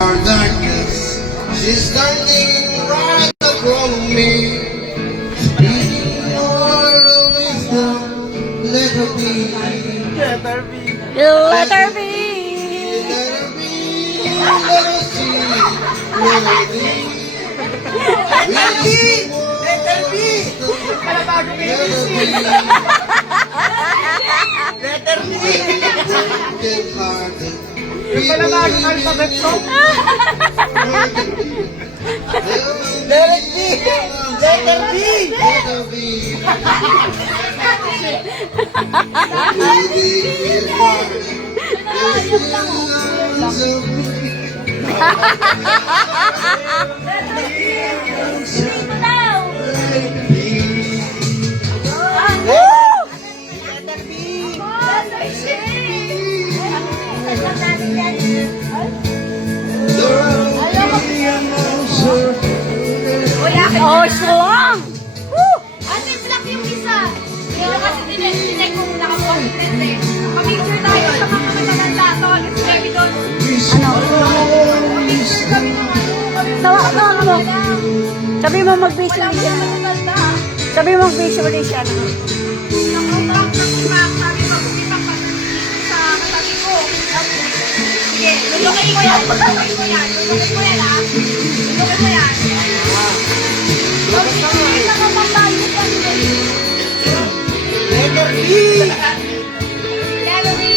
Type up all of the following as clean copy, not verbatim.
Our darkness, she's standing right above me. Speaking word of wisdom, let her be. Let her be. Let her be. Let her see. Let her be. Let her be. Let her be. Para bago kayo busy. Let her be. Yung pala bago alphabet song. Let it be. Let her be. Let her be. Oh, strong! Ate, black yung isa. Dito kasi dinay kung nakapositive eh. Pamicture tayo sa mga matatanda. Tawagin si Debbie doon. Pamicture kami ng Tawa ka ano? Sabi mo mag-visual siya. matatanda. Sabi mo mag-visual siya. Nakontract ng impact. Sabi mag-impact pa sa katabi ko. Sige, lulukin ko yan. Lulukin ko yan. Lulukin ko yan ha. Lulukin ko yan. Pag-picture na naman tayo sa Let her be. Let her be. Let her be.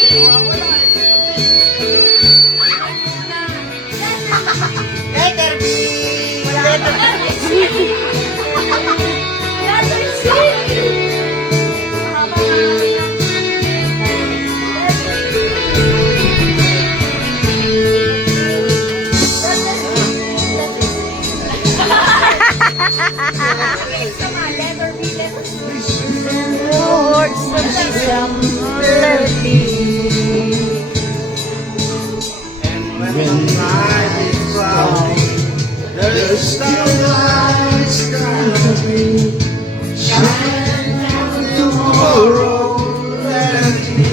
Words of wisdom, let it be. When night is cloudy, the starlight's gonna be shining on tomorrow. Let it be.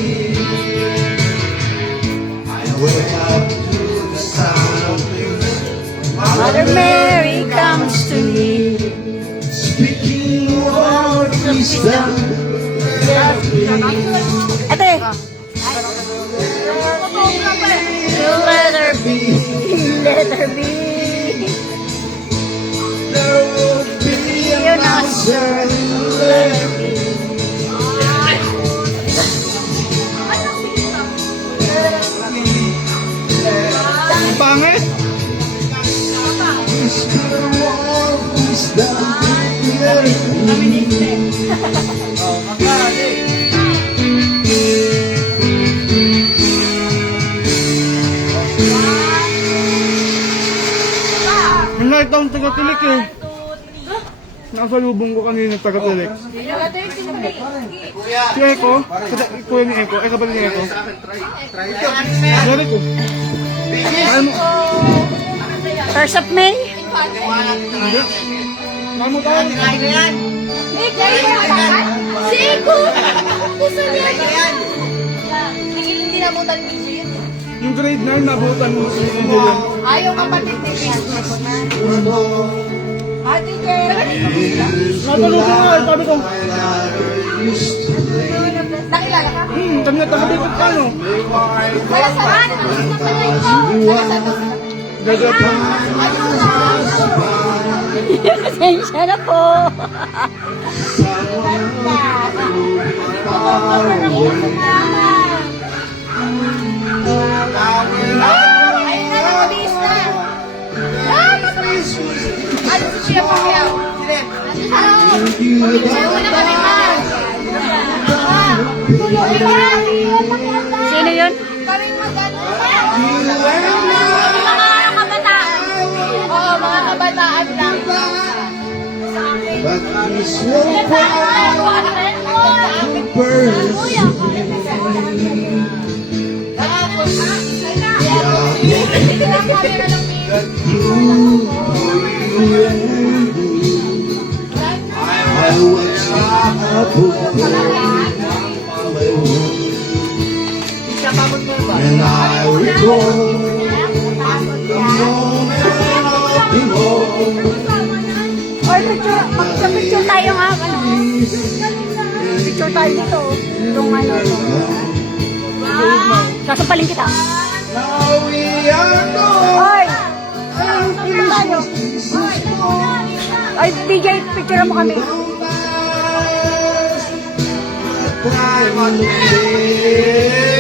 I wake up to the sound of music. Mother Mary comes to me. Speaking words of wisdom. Let it be. Ate, let her be, let her be. There would be an answer. Let it be. Ang pangit. Whisper of wisdom. Let it be. Oh, makali. Yung light ang taga-tilik eh. Nakasalubong ko kanina taga-tilik. Si Eko? Kuya ni Eko? Eko ba ni Eko? Dari ko. Ano? First of May? Hindi. Mamo tayo. Siko! Gusto niya yan! Hindi nabutan video yun. Yung grade 9 nabutan mo sa Pilihan. Ayaw kapatid ni Pian. Ate girl! Natulog ko nga, sabi ko. Nakilala ka? Kami na taga-bikot ka no? Wala sa ano? Wala sa ito. Gagat ka. Pasensya na po. Ayun na, nabis na. Ano si Chia Pacquiao? Hello! Una kami ma! Sino yun? Kaming mag-ano mga kabataan. Oo, mga kabataan lang. But this will I was and I recall the Oy, picture. Magsa-picture tayo nga. Ano? Picture tayo dito. Itong ano. Sasampalin kita. Now we are going. Oy! Dito tayo. Ay, DJ, picture mo kami. Prime on the